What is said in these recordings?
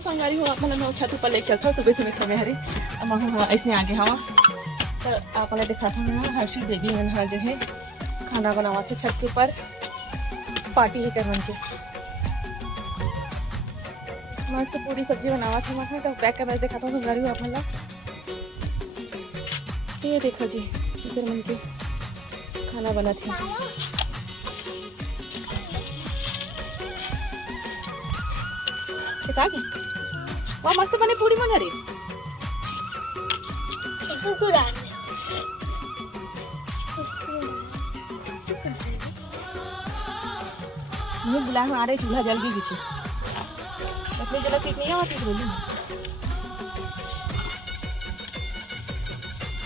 संगारी हो मतलब छत ऊपर लेके चलता सुबह से समय हरी अब हम ऐसे आगे हवा तो आप दिखा था मैं हर्षी देवी यहाँ जो है खाना बनावा थे छत के ऊपर पार्टी है करवन के मस्त पूरी सब्जी बनावा था वहाँ तो बैक कैमरा दिखा था संगारी हो आप ये देखो जी इधर मन के खाना बना थे वहाँ मस्त बने पूरी मन हरी मुझे बुला आ रहे चूल्हा जल गई पीछे लकड़ी जला ठीक नहीं आती बोली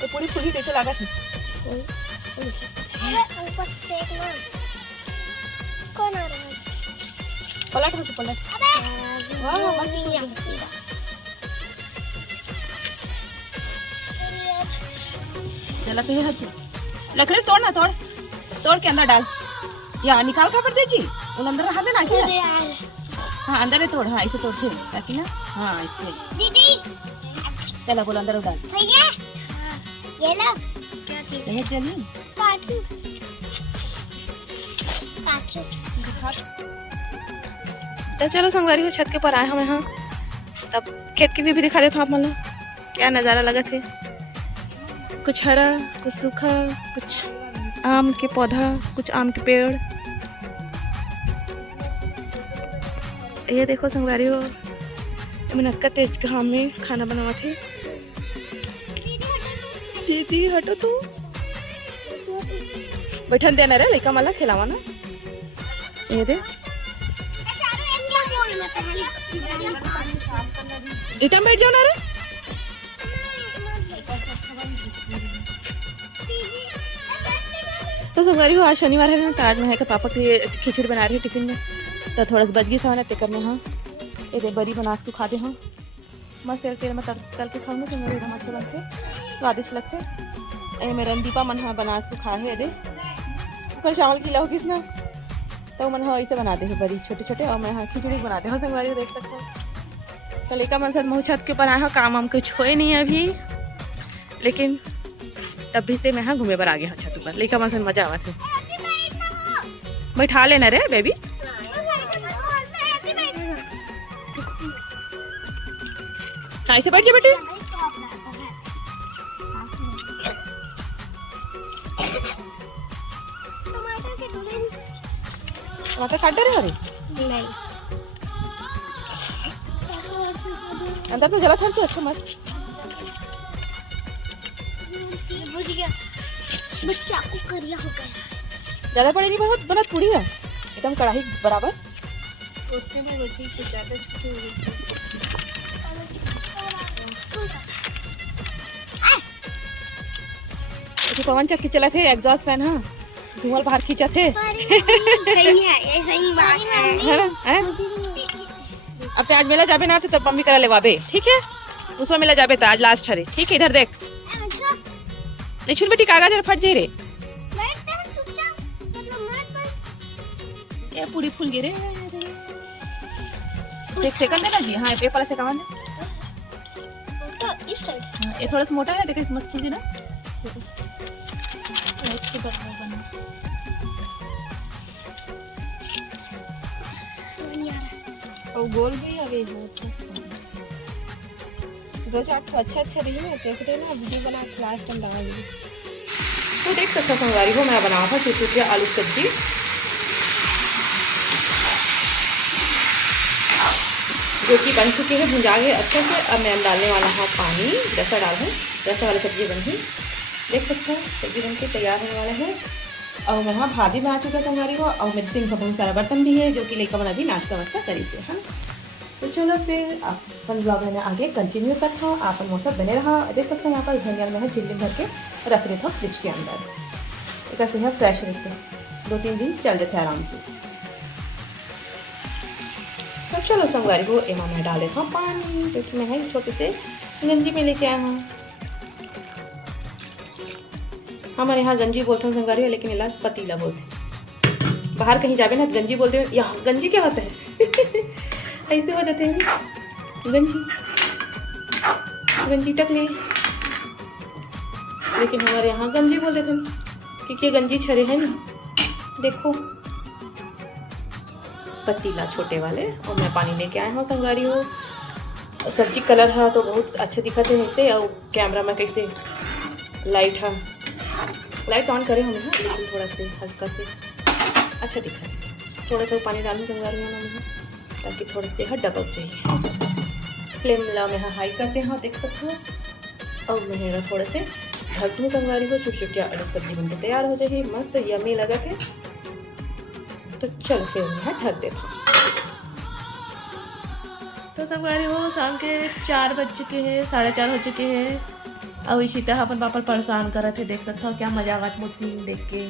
तो पूरी फुली कैसे लगा थी कौन आ रहा है पलट हो पलट जला तो है लकड़ी तोड़ ना तोड़ तोड़ के अंदर डाल या निकाल का पर दीजिए उन अंदर रहा देना क्या हाँ अंदर ही तोड़ हाँ ऐसे तोड़ते ताकि ना हाँ ऐसे दीदी चला बोल अंदर डाल भैया ये लो क्या चीज है चलिए काजू काजू तो चलो संगवारी को छत के ऊपर आए हम यहाँ तब खेत की भी दिखा देता हूँ आप मतलब क्या नज़ारा लगा थे कुछ हरा कुछ सूखा कुछ आम के पौधा कुछ आम के पेड़ ये देखो संगवारी हो मिनक्का तेज घाम में खाना बनावा थे दीदी हटो तू बैठन देना रे लड़का माला खिलावा ना ये दे इटा बैठ जाओ ना रे तो संगवारी हो आज शनिवार है ना तो आज मैं पापा के लिए खिचड़ी बना रही है टिफिन में तो थोड़ा सा बजगी सा तेकर में हाँ ये दे बड़ी बना के सुखा दे हाँ मस्त तेल में तल के खाऊंगा तो मेरे मस्त बनते स्वादिष्ट लगते ये मेरा दीपा मन हाँ बना के सुखा है दे ऊपर चावल की लहो किसना तो मन हाँ ऐसे बना दे है बड़ी छोटे छोटे और मैं हाँ खिचड़ी बना दे हाँ संगवारी को देख सकते हो तो लेका मन सर महू छत के ऊपर आया काम वाम कुछ हुए नहीं है अभी लेकिन तब भी से मैं हाँ घूमे पर आ गया हाँ छत ऊपर लेका मन सर मजा आवा थे बैठा लेना रे बेबी हाँ ऐसे बैठ जा बेटे टमाटर काट दे रहे हरी नहीं अंदर तो जला था से अच्छा मस्त बच्चा को करिया हो गया ज़्यादा पड़ी नहीं बहुत बना थोड़ी है एकदम कढ़ाई बराबर उतने में रोटी से ज़्यादा छोटी हो गई पवन चक्की चला थे एग्जॉस्ट फैन हाँ धुआं बाहर खींचा थे सही है ये सही बात है अब तो आज मेला जाबे ना तो मम्मी करा लेवाबे ठीक है उसमें मेला जाबे तो आज लास्ट हरे ठीक है इधर देख नहीं छुल बेटी कागज फट जाए रे ये पूरी फूल गिरे देख सेकंड देना जी हाँ पेपर से कमान इस साइड ये थोड़ा सा मोटा है देखो मस्त फूल गिरा और गोल भी अभी दो चार तो अच्छा रही है देख रहे ना वीडियो बना के लास्ट टाइम डाल दी तो देख सकता संगवारी को मैं बनाया था छोटी आलू सब्जी जो कि बन चुकी है भुंजा गए अच्छे से अब मैं डालने वाला हूँ पानी रसा डाल दूँ रसा वाली सब्जी बन गई देख सकते हैं सब्जी बन के तैयार होने वाला है और मैं हाँ भाभी बना चुका संगवारी को और मेरे सिंह का बहुत सारा बर्तन भी है जो कि लेकर बना दी नाश्ता वास्ता करी से है तो चलो फिर अपन ब्लॉग मैंने आगे कंटिन्यू करता हूँ आप मौसम बने रहा देख सकते हैं यहाँ पर धनिया में है झिल्ली भर के रख रहे थे फ्रिज के अंदर एक ऐसे है फ्रेश रहते 2-3 दिन चल देते आराम से तो चलो संगवारी को एमा मैं डाल देता हूँ पानी क्योंकि मैं है छोटे से गंजी में लेके आया हूँ हमारे यहाँ गंजी बोलते हैं संगवारी लेकिन इलाज पतीला बोलते बाहर कहीं जावे ना गंजी बोलते हैं यहाँ गंजी क्या होता है ऐसे हो जाते हैं गंजी गंजी टकली, लेकिन हमारे यहाँ गंजी बोलते थे क्योंकि गंजी छरे है नहीं। देखो पतीला छोटे वाले, और मैं पानी लेके आया हूँ संगवारी हो। सब्जी कलर है तो बहुत अच्छे दिखते हैं ऐसे, और कैमरा में कैसे लाइट है, लाइट ऑन करे हमने हाँ, लेकिन थोड़ा से हल्का से अच्छा दिखा। थोड़ा सा पानी डालूँ संगवारी में ताकि थोड़ा से हट डबक चाहिए। फ्लेम ला में हाई करते हैं, देख सकते हो। और मैं थोड़ा से ढक दूँ संगवारी को, छोटी छोटी अलग सब्जी बनके तैयार हो जाएगी, मस्त यमी लगा थे। तो चल फिर मैं ढक देता हूँ। तो संगवारी हो शाम के 4 बज चुके हैं, 4:30 हो चुके हैं। और इसी तरह अपन पापा परेशान कर रहे थे, देख सकते हो क्या मजा आवा मुझ सीन देख के।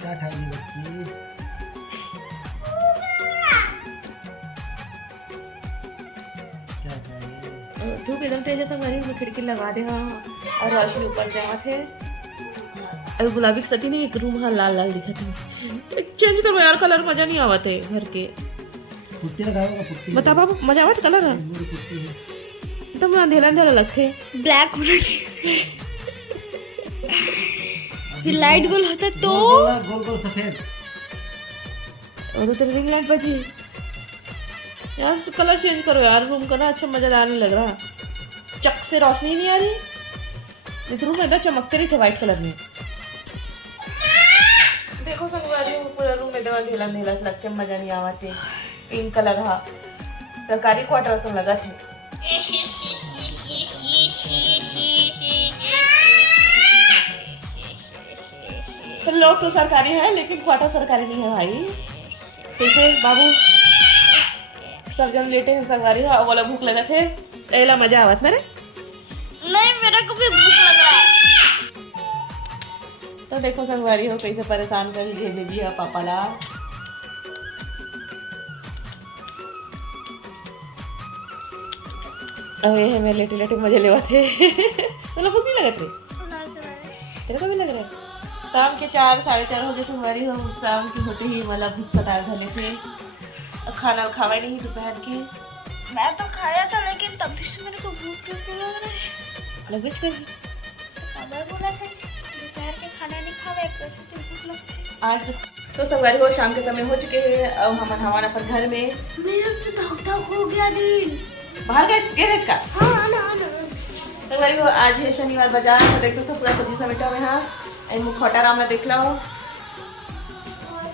क्या खाएगी बच्ची? क्या खाएगी? धूप एकदम तेज है संगवारी, मैं खिड़की लगा दे हाँ, और रोशनी ऊपर से आते थे। अभी गुलाबी की सती नहीं, एक रूम हाँ लाल लाल दिखा थे। चेंज करो यार, कलर मजा नहीं आवते घर के। पुट्टी लगाओगे? पुट्टी बता बाबू मजा आवत कलर पुट्टी है। एकदम अंधेरा अंधेरा लगते। ब्लैक होना चाहिए, फिर लाइट गोल होता तो गोल गोल सफेद। और तो तेरी रिंग लाइट बची यार, कलर चेंज करो यार रूम का ना, अच्छा मजेदार नहीं लग रहा। चक से रोशनी नहीं आ रही, नहीं तो रूम एकदम चमकते रही थे व्हाइट कलर में। देखो संगवारी पूरा रूम एकदम अंधेला अंधेला लगते, मजा नहीं आवाते। पिंक कलर हा सरकारी क्वार्टर से लगा थे। तो लोग तो सरकारी है लेकिन क्वार्टर सरकारी नहीं है भाई। कैसे बाबू सब जन लेटे हैं संगवारी हो, वाला भूख लगा थे, एला मजा आवत मेरे। नहीं, मेरे को भी भूख लग रहा है। तो देखो संगवारी हो कैसे परेशान कर लीजिए बेबी है पापा ला। अरे है मैं लेटे लेटे मजे लेवा थे। तो भूख नहीं लगा थे तेरे को भी लग रहा है? शाम के 4 साढ़े 4 हो गए संगवारी हो, शाम की होते ही मतलब भूख सताए धले थे। खाना खावा ही नहीं दोपहर के। मैं तो खाया था लेकिन तभी से मेरे को भूख लग रहा है। अलग बेच गई खबर बोला था दोपहर के खाना नहीं खावे, एक वजह से भूख लगती है। आज तो संगवारी हो शाम के समय हो चुके हैं। अब हम हमारे अपन घर में मेरा तो धक धक हो गया दिन। बाहर गए गैरेज का। हाँ आना आना। संगवारी हो आज है शनिवार, बाजार में देख सकते हो पूरा सब्जी समेटा हुआ है। मुँह खोटा राम देख लो।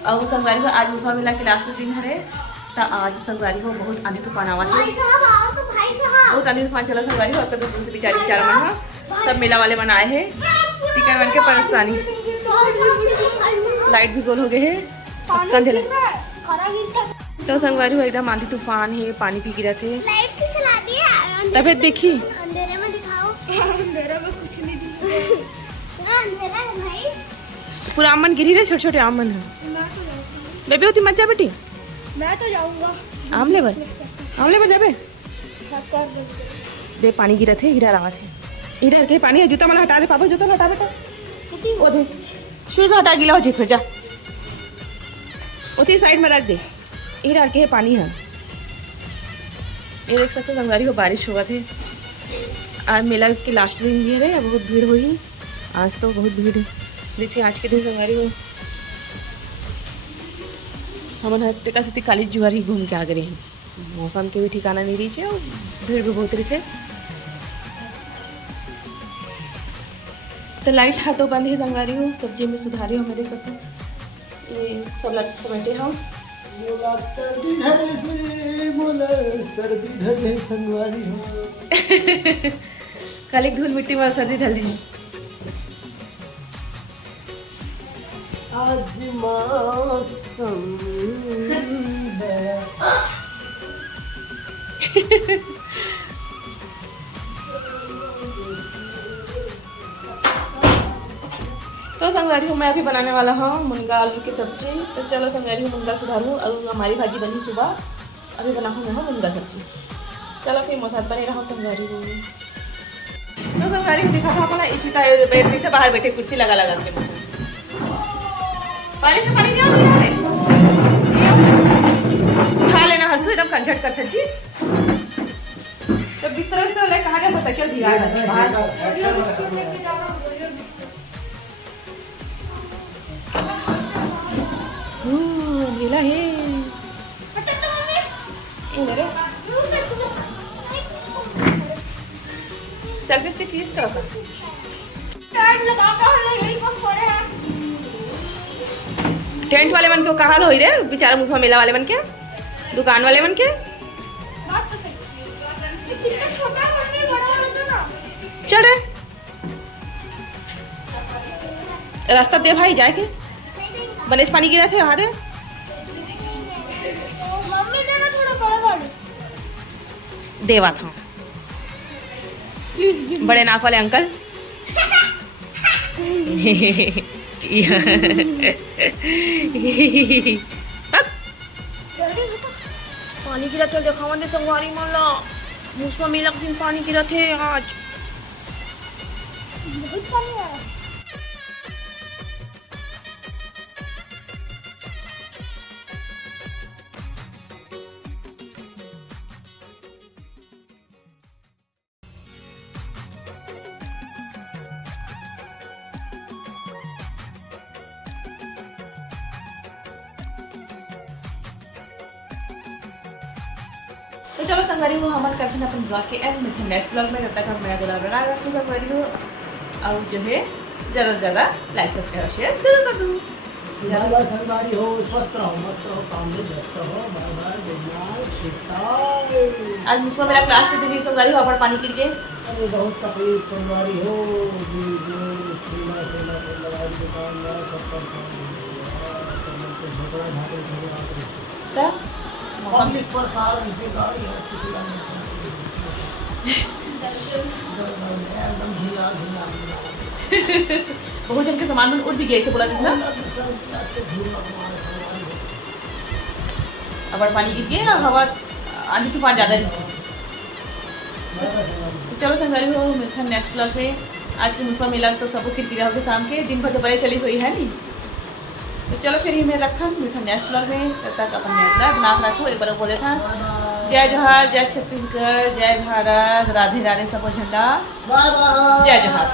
और संगवारी हो आज मुसवा मिला के लास्ट दिन है, तो आज संगवारी हो बहुत आंधी तूफान आवा था। भाई साहब आओ तो भाई साहब। बहुत आंधी तूफान चला संगवारी हो। तो दूसरी बेचारी बेचारा मन हा सब मेला वाले मन आए हैं, टिकट बन के परेशानी। लाइट भी गोल हो गए है, कंधेला। तो संगवारी हो एकदम आंधी तूफान है, पानी पी गिरा थे। लाइट भी चला दिया। तबियत देखी अंधेरे में दिखाओ। अंधेरे में कुछ नहीं दिख रहा। अंधेरा है भाई। पूरा आमन गिरी रहे, छोटे छोटे आमन है। बेबी होती मत जा बेटी, मैं तो जाऊंगा। आम ले जाबे। दे पानी गिरा थे, हीरा रहा थे। हीरा के पानी है, जूता मला हटा दे पापा, जूता हटा बेटा। वो दे शूज हटा, गीला हो जी फिर जा। उसी साइड में रख दे। हीरा के पानी है। ये देख सकते संगवारी को बारिश हुआ थे। आज मेला के लास्ट दिन ये रहे, बहुत भीड़ हुई आज, तो बहुत भीड़ थी आज के दिन संगवारी को। हम हत्या से काली जुआरी घूम के आ गए हैं। मौसम के भी ठिकाना नहीं रही है और भीड़ भी बहुत रही थे। तो लाइट हाथों बंद है संगवारी हो, सब्जी में सुधारी हो। मैं देख सकते हैं ये सब समेटे हम। सर्दी ढल से बोला, सर्दी ढल संगवारी हो। कल एक धूल मिट्टी में सर्दी ढल दी। आज मौसम है। तो संगवारी हूँ मैं अभी बनाने वाला हूँ मुनगा आलू की सब्जी। तो चलो संगवारी हूँ मुनगा सुधारूँ। और हमारी भाजी बनी सुबह, अभी बनाऊँ मैं मुनगा सब्जी। चलो फिर मसाला बने रहा संगवारी हूँ। तो संगवारी दिखा था अपना इसी का से बाहर बैठे कुर्सी लगा लगा के पानी से पानी नहीं आ खा लेना हंसू एकदम कंझट कर सच्ची। तो बिस्तर से ले कहाँ गया पता क्यों दिया बाहर। नीला है सेल्फी स्टिक यूज करो टेंट वाले मन के कहाँ हो रे बेचारा मुसवा मेला वाले मन के दुकान वाले मन के चल रे रास्ता दे भाई जाए के बनेश पानी गिरा थे यहाँ दे देवा था बड़े नाक वाले अंकल पानी गिरा थे देखा मैंने संगवारी माला मुझको मेला के दिन पानी गिरा थे आज बहुत पानी आ रहा है। तो चलो संगवारी हो हमारे करते हैं अपन ब्लॉग के एंड में नेक्स्ट ब्लॉग में जब तक हम नया गुलाब बना रखूँ संगवारी हो और जो है ज़्यादा से ज़्यादा लाइक सब्सक्राइब शेयर जरूर कर दूँ। बाय बाय संगवारी हो, स्वस्थ रहो, मस्त रहो, काम में व्यस्त रहो। बाय बाय, गुड नाइट, सुता। आज मुझको मेरा क्लास के दिन संगवारी हो अपन पानी गिर के अरे बहुत तकलीफ संगवारी हो, खीला से लगाई दुकान में सब पर झोपड़ा झाटे तो पब्लिक पर सार से गाड़ी है चिकलाने एकदम ढीला ढीला बहुत जन के सामान में उड़ भी गया इसे बोला जितना अब पानी गिर गया हवा आंधी तूफान ज़्यादा रही। तो चलो संगवारी हो मिलते हैं नेक्स्ट ब्लॉग में। आज के मुसवा मेला तो सब किरकिरा होगी शाम के दिन भर तो बड़े चली सोई है नहीं। तो चलो फिर ही मैं रखा मिलता नेक्स्ट ब्लॉग में तब तक अपन मेरा नाम रखो एक बार बोले था जय जोहार जय छत्तीसगढ़ जय भारत राधे राधे सबो झंडा बाय बाय जय जोहार।